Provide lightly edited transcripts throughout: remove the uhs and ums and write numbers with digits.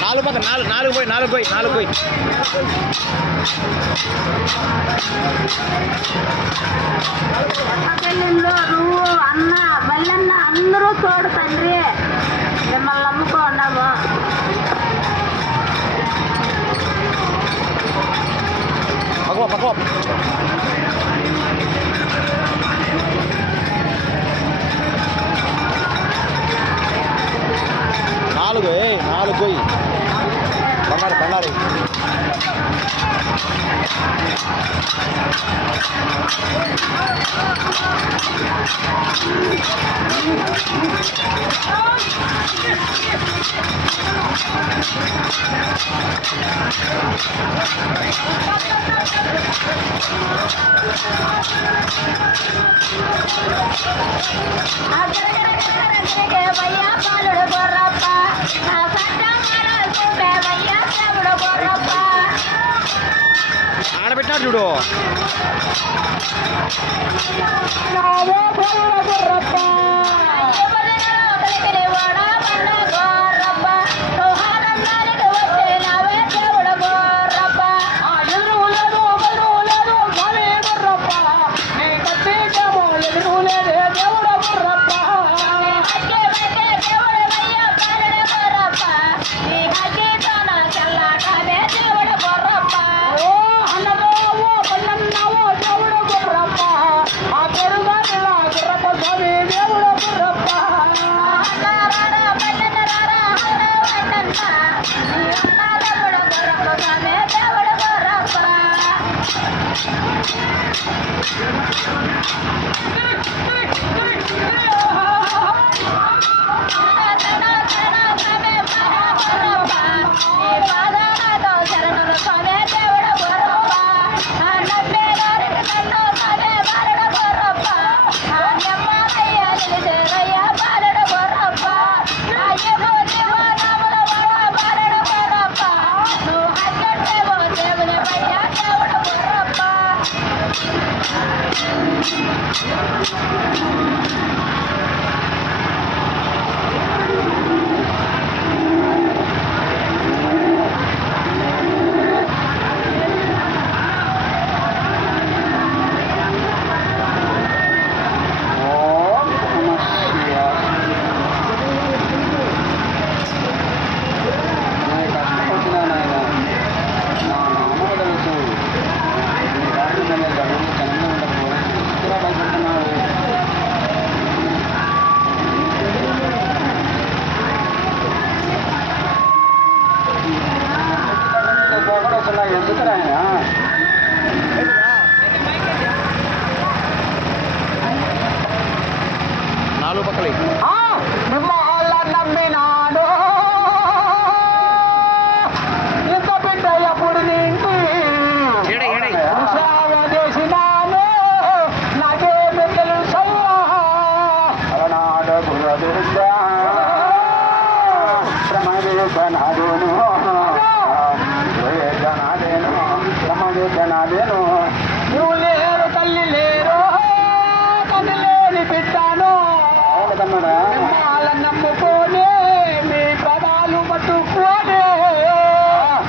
నాలుగు పక్కన నాలుగు పోయి అక్కడిలో నువ్వు అన్న బల్లన్న అందరూ చూడు తండ్రి మిమ్మల్ని నమ్ముకున్నాము. పక్కవ నాలుగు పోయి బండారు భయ్యా పాలుడు గొర్రప్ప ఆడబెట్టినాడు చూడు. నాలుగు పక్కలే నమ్మినాడు ఇంత బిడ్డ ఎప్పుడు నీకు చేసినాను నాకే బిడ్డలు సయ్యాడు గురుదుర్గా ప్రమేశనాదేను ప్రమేశనాదేను నువ్వు లేరు తల్లి లేరు తల్లి లేని బిడ్డాను నమ్ముకోనే మీ పదాలు పట్టుకోనే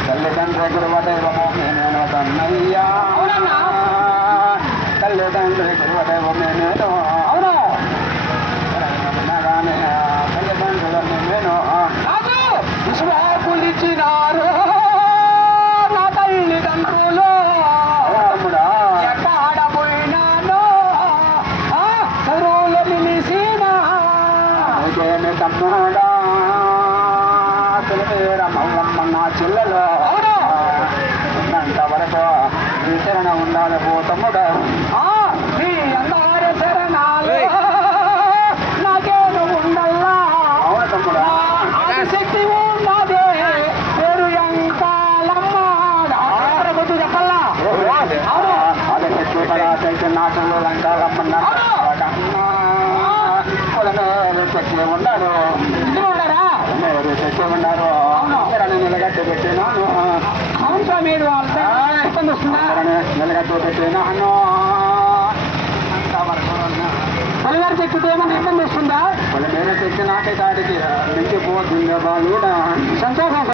తల్లిదండ్రి గురువదైవము నేను తన్నయ్యా తల్లిదండ్రి గురువదైవమే నేను అవును వినగానే తల్లిదండ్రులను నేను విశ్వాకులిచ్చినారు నా తల్లిదండ్రులు ఎక్కడపోయినాను సరువులు నిలిసినా తమ్ముడా రమల్లమ్మ నా చెల్లెలు ఉన్నంత వరకు నీ శరణ ఉండాలి పో తమ్ముడు నీ అందరి శరణాలు నాకేను ఉండల్లా అవును తమ్ముడా శక్తి ఉన్నదే పేరు ఎంకాలమ్మ గుర్తు చెప్పల్లా అవును అదే శక్తి పరాశక్తి నాటంలో లంకాలమ్మ శక్తి ఉన్నారు మీరు శక్తి ఉన్నారు నిలగట్టి పెట్టినాను స్వామి ఇబ్బంది వస్తుందా పలివారి చెట్టుతో ఏమన్నా ఇబ్బంది వస్తుందా? నాకైతే ఆడికి నుంచి పోతుంది సంతోషం.